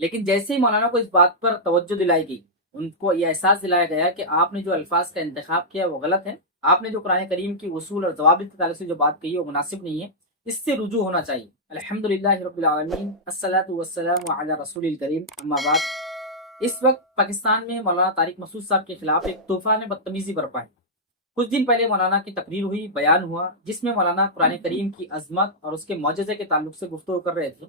لیکن جیسے ہی مولانا کو اس بات پر توجہ دلائی گئی، ان کو یہ احساس دلایا گیا کہ آپ نے جو الفاظ کا انتخاب کیا وہ غلط ہے، آپ نے جو قرآن کریم کی اصول اور ضوابط کے تعلق سے جو بات کہی ہے وہ مناسب نہیں ہے، اس سے رجوع ہونا چاہیے۔ الحمدللہ رب العالمین، الصلاۃ والسلام علی رسول الکریم، اما بعد۔ اس وقت پاکستان میں مولانا طارق مسعود صاحب کے خلاف ایک طوفان بدتمیزی برپا ہے۔ کچھ دن پہلے مولانا کی تقریر ہوئی، بیان ہوا، جس میں مولانا قرآن کریم کی عظمت اور اس کے معجزے کے تعلق سے گفتگو کر رہے تھے،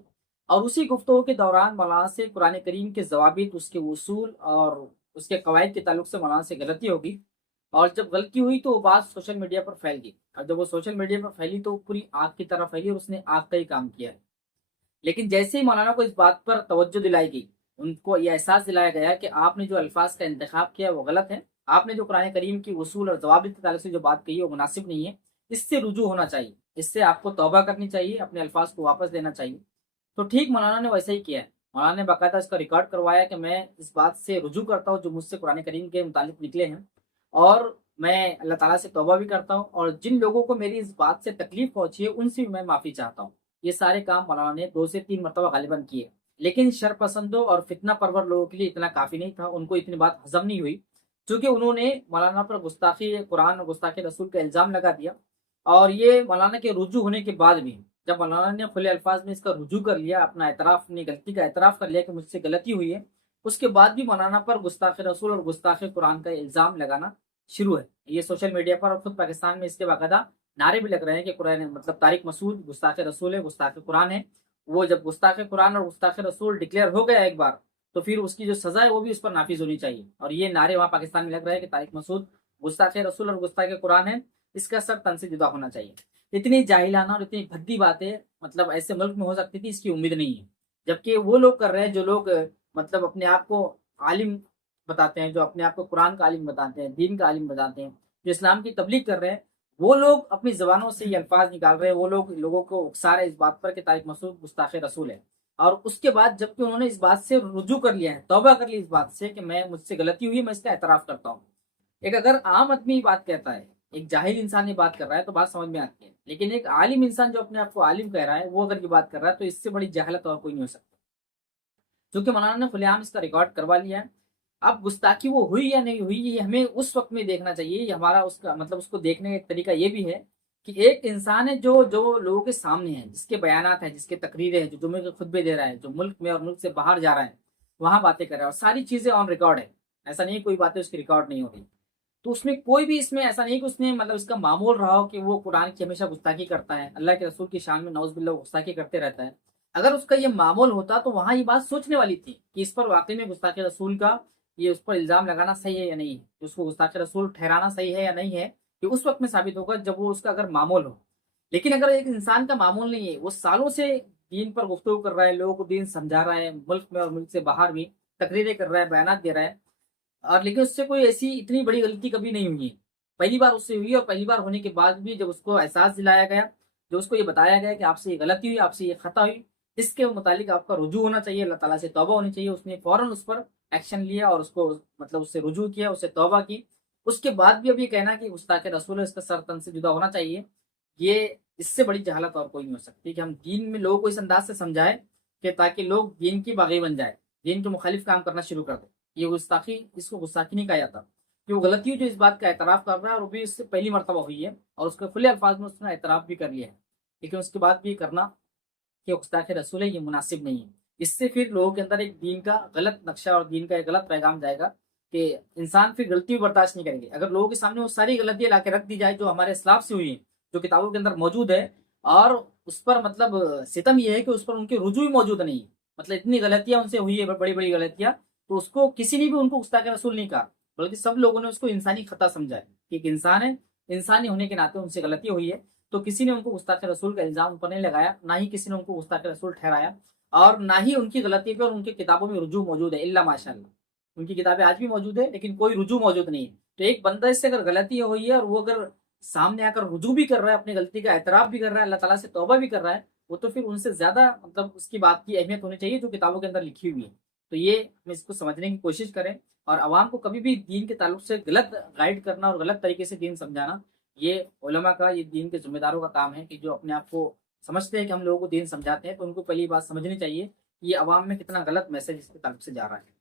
اور اسی گفتگو کے دوران مولانا سے قرآن کریم کے ضوابط، اس کے اصول اور اس کے قواعد کے تعلق سے مولانا سے غلطی ہوگی، اور جب غلطی ہوئی تو وہ بات سوشل میڈیا پر پھیل گئی، اور جب وہ سوشل میڈیا پر پھیلی تو پوری آگ کی طرح پھیلی، اور اس نے آگ کا ہی کام کیا ہے۔ لیکن جیسے ہی مولانا کو اس بات پر توجہ دلائی گئی، ان کو یہ احساس دلایا گیا کہ آپ نے جو الفاظ کا انتخاب کیا وہ غلط ہے، آپ نے جو قرآن کریم کی اصول اور ضوابط کے تعلق سے جو بات کہی ہے وہ مناسب نہیں ہے، اس سے رجوع ہونا چاہیے، اس سے آپ کو توبہ کرنی چاہیے، اپنے الفاظ کو واپس لینا چاہیے۔ تو ٹھیک مولانا نے ویسا ہی کیا ہے۔ مولانا نے باقاعدہ اس کا ریکارڈ کروایا کہ میں اس بات سے رجوع کرتا ہوں جو مجھ سے قرآن کریم کے متعلق نکلے ہیں، اور میں اللہ تعالیٰ سے توبہ بھی کرتا ہوں، اور جن لوگوں کو میری اس بات سے تکلیف پہنچی ہے ان سے بھی میں معافی چاہتا ہوں۔ یہ سارے کام مولانا نے 2 سے 3 مرتبہ غالباً کیے، لیکن شر پسندوں اور فتنہ پرور لوگوں کے لیے اتنا کافی نہیں تھا، ان کو اتنی بات ہضم نہیں ہوئی، چونکہ انہوں نے مولانا پر گستاخی قرآن اور گستاخی رسول کا الزام لگا دیا۔ اور یہ مولانا کے رجوع ہونے کے بعد بھی، جب مولانا نے کھلے الفاظ میں اس کا رجوع کر لیا، اپنا اعتراف، اپنی غلطی کا اعتراف کر لیا کہ مجھ سے غلطی ہوئی ہے، اس کے بعد بھی مولانا پر گستاخ رسول اور گستاخ قرآن کا الزام لگانا شروع ہے۔ یہ سوشل میڈیا پر اور خود پاکستان میں اس کے باقاعدہ نعرے بھی لگ رہے ہیں کہ قرآن مطلب طارق مسعود گستاخ رسول ہے، گستاخ قرآن ہے۔ وہ جب گستاخ قرآن اور گستاخ رسول ڈکلیئر ہو گیا ایک بار، تو پھر اس کی جو سزا ہے وہ بھی اس پر نافذ ہونی چاہیے، اور یہ نعرے وہاں پاکستان میں لگ رہے ہیں کہ طارق مسعود گستاخ رسول اور گستاخ قرآن ہے، اس کا سر تن سے جدا ہونا چاہیے۔ اتنی جاہلانہ اور اتنی بھدی باتیں مطلب ایسے ملک میں ہو سکتی تھی، اس کی امید نہیں ہے، جبکہ وہ لوگ کر رہے ہیں جو لوگ مطلب اپنے آپ کو عالم بتاتے ہیں، جو اپنے آپ کو قرآن کا عالم بتاتے ہیں، دین کا عالم بتاتے ہیں، جو اسلام کی تبلیغ کر رہے ہیں، وہ لوگ اپنی زبانوں سے یہ الفاظ نکال رہے ہیں، وہ لوگ لوگوں کو اکسا رہے ہیں اس بات پر کہ طارق مسعود گستاخ رسول ہے، اور اس کے بعد جبکہ انہوں نے اس بات سے رجوع کر لیا ہے، توبہ کر لی اس بات سے کہ میں مجھ سے غلطی ہوئی ہے، میں اس کا اعتراف کرتا ہوں۔ ایک اگر عام آدمی بات کہتا ہے، ایک جاہل انسان یہ بات کر رہا ہے تو بات سمجھ میں آتی ہے، لیکن ایک عالم انسان جو اپنے آپ کو عالم کہہ رہا ہے وہ اگر یہ بات کر رہا ہے تو اس سے بڑی جہالت اور کوئی نہیں ہو سکتی، کیونکہ مولانا نے کھلے عام اس کا ریکارڈ کروا لیا ہے۔ اب گستاخی وہ ہوئی یا نہیں ہوئی یہ ہمیں اس وقت میں دیکھنا چاہیے، یہ ہمارا اس کا مطلب اس کو دیکھنے کا ایک طریقہ یہ بھی ہے کہ ایک انسان ہے جو جو لوگوں کے سامنے ہے، جس کے بیانات ہیں، جس کے تقریریں ہیں، جو جمعے کے خطبے دے رہا ہے، جو ملک میں اور ملک سے باہر جا رہا ہے، وہاں باتیں کر رہا ہے، اور ساری چیزیں آن ریکارڈ ہے، ایسا نہیں کوئی باتیں اس کی ریکارڈ نہیں ہو رہی۔ تو اس میں کوئی بھی اس میں ایسا نہیں کہ اس نے مطلب اس کا معمول رہا ہو کہ وہ قرآن کی ہمیشہ گستاخی کرتا ہے، اللہ کے رسول کی شان میں نعوذ باللہ وہ گستاخی کرتے رہتا ہے۔ اگر اس کا یہ معمول ہوتا تو وہاں یہ بات سوچنے والی تھی کہ اس پر واقعی میں گستاخ رسول کا یہ اس پر الزام لگانا صحیح ہے یا نہیں ہے، اس کو گستاخ رسول ٹھہرانا صحیح ہے یا نہیں ہے، کہ اس وقت میں ثابت ہوگا جب وہ اس کا اگر معمول ہو۔ لیکن اگر ایک انسان کا معمول نہیں ہے، وہ سالوں سے دین پر گفتگو کر رہا ہے، لوگوں کو دین سمجھا رہا ہے، ملک میں اور ملک سے باہر بھی تقریریں کر رہا ہے، بیانات دے رہا ہے، اور لیکن اس سے کوئی ایسی اتنی بڑی غلطی کبھی نہیں ہوئی ہے، پہلی بار اس سے ہوئی، اور پہلی بار ہونے کے بعد بھی جب اس کو احساس دلایا گیا، جو اس کو یہ بتایا گیا کہ آپ سے یہ غلطی ہوئی، آپ سے یہ خطا ہوئی، اس کے متعلق آپ کا رجوع ہونا چاہیے، اللہ تعالیٰ سے توبہ ہونی چاہیے، اس نے فوراً اس پر ایکشن لیا اور اس کو مطلب اس سے رجوع کیا، اس سے توبہ کی۔ اس کے بعد بھی اب یہ کہنا کہ گستاخ رسول ہے، اس کا سر تن سے جدا ہونا چاہیے، یہ اس سے بڑی جہالت اور کوئی نہیں ہو سکتی کہ ہم دین میں لوگوں کو اس انداز سے سمجھائیں کہ تاکہ لوگ دین کی باغی بن جائے، دین کے مخالف کام کرنا شروع کر دیں۔ یہ گستاخی، اس کو گستاخی نہیں کہا جاتا، کہ وہ غلطی جو اس بات کا اعتراف کر رہا ہے، اور وہ بھی اس سے پہلی مرتبہ ہوئی ہے، اور اس کے کھلے الفاظ میں اس نے اعتراف بھی کر لیا ہے، لیکن اس کے بعد بھی کرنا کہ گستاخ رسول ہے، یہ مناسب نہیں ہے۔ اس سے پھر لوگوں کے اندر ایک دین کا غلط نقشہ اور دین کا ایک غلط پیغام جائے گا کہ انسان پھر غلطی برداشت نہیں کریں گے۔ اگر لوگوں کے سامنے وہ ساری غلطیاں لا کے رکھ دی جائے جو ہمارے اسلاف سے ہوئی ہیں، جو کتابوں کے اندر موجود ہے، اور اس پر مطلب ستم یہ ہے کہ اس پر ان کے رجوع ہی موجود نہیں ہے، مطلب اتنی غلطیاں ان سے ہوئی ہے، بڑی بڑی غلطیاں، تو اس کو کسی نے بھی ان کو گستاخ رسول نہیں کہا، بلکہ سب لوگوں نے اس کو انسانی خطا سمجھا ہے کہ ایک انسان ہے، انسانی ہونے کے ناطے ان سے غلطی ہوئی ہے، تو کسی نے ان کو گستاخ رسول کا الزام اوپر نہیں لگایا، نہ ہی کسی نے ان کو گستاخ رسول ٹھہرایا، اور نہ ہی ان کی غلطی پہ اور ان کی کتابوں میں رجوع موجود ہے، الا ماشاء اللہ۔ ان کی کتابیں آج بھی موجود ہے لیکن کوئی رجوع موجود نہیں ہے۔ تو ایک بندہ اس سے اگر غلطی ہوئی ہے اور وہ اگر سامنے آ کر رجوع بھی کر رہا ہے، اپنی غلطی کا اعتراف بھی کر رہا ہے، اللہ تعالیٰ سے توبہ بھی کر رہا ہے، وہ تو پھر ان سے زیادہ مطلب اس کی بات کی اہمیت ہونی چاہیے جو کتابوں کے اندر لکھی ہوئی ہے۔ تو یہ ہم اس کو سمجھنے کی کوشش کریں، اور عوام کو کبھی بھی دین کے تعلق سے غلط گائیڈ کرنا اور غلط طریقے سے دین سمجھانا، یہ علماء کا، یہ دین کے ذمہ داروں کا کام ہے کہ جو اپنے آپ کو سمجھتے ہیں کہ ہم لوگوں کو دین سمجھاتے ہیں، تو ان کو پہلی بات سمجھنی چاہیے یہ عوام میں کتنا غلط میسج اس کے تعلق سے جا رہا ہے.